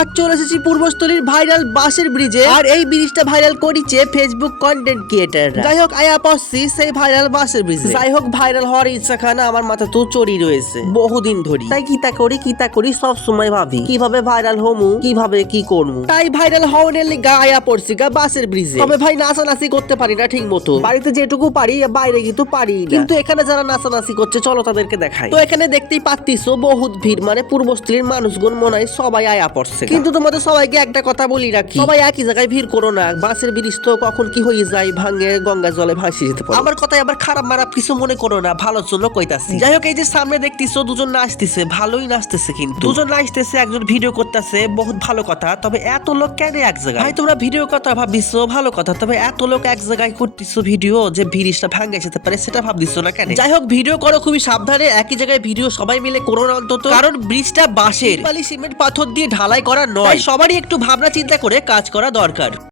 আজ চলে এসেছি পূর্বস্থলীর ভাইরাল বাসের ব্রিজে। আর এই ব্রিজটা ভাইরাল করেছে ফেসবুক কন্টেন্ট ক্রিয়েটার। যাই হোক আয়া পড়ছি সেই ভাইরাল বাসের ব্রিজে। যাই হোক ভাইরাল হওয়ার ইচ্ছা খানা আমার মাথা তো চড়ি রয়েছে বহুদিন ধরে। তাই কিতা করি সব সময় ভাবি কিভাবে ভাইরাল হমু, কিভাবে কি করবো। তাই ভাইরাল হওয়ার লেগে আয়া পড়ছি গা বাসের ব্রিজে। তবে ভাই নাচানাচি করতে পারি না ঠিক মতো। বাড়িতে যেটুকু পারি বাইরে কিন্তু পারি না। কিন্তু এখানে যারা নাচানাচি করছে চলো তাদেরকে দেখাই। তো এখানে দেখতেই পাচ্ছিস বহুত ভিড়, মানে পূর্বস্থলীর মানুষগুন মনে হয় সবাই আয়া পড়ছে। কিন্তু তোমাদের সবাইকে একটা কথা বলি রাখি, সবাই একই জায়গায় ভিড় করো না। বাসের ব্রিজ তো কখন কি হয়ে যায়, ভাঙে গঙ্গা জলে ভাসি যেতে পারে। আমার কথাই আবার খারাপ মারাপ কিছু মনে করো না, ভালোর জন্য কইতাছি। যাই হোক এই যে সামনে দেখতেছো দুজন নাচতেছে, ভালোই নাচতেছে। কিন্তু দুজন নাচতেছে, একজন ভিডিও করতেছে, বহুত ভালো কথা। তবে এত লোক কেন এক জায়গায়? ভাই তোমরা ভিডিও কথা ভাবছো ভালো কথা, তবে এত লোক এক জায়গায় করতেছো ভিডিও যে ব্রিজটা ভাঙে যেতে পারে সেটা ভাবছো না কেন? যাই হোক ভিডিও করো খুবই সাবধানে, একই জায়গায় ভিডিও সবাই মিলে করো না অন্তত। কারণ ব্রিজটা বাঁশের, বালি সিমেন্ট পাথর দিয়ে ঢালাই করা নয়। সবারই একটু ভাবনা চিন্তা করে কাজ করা দরকার।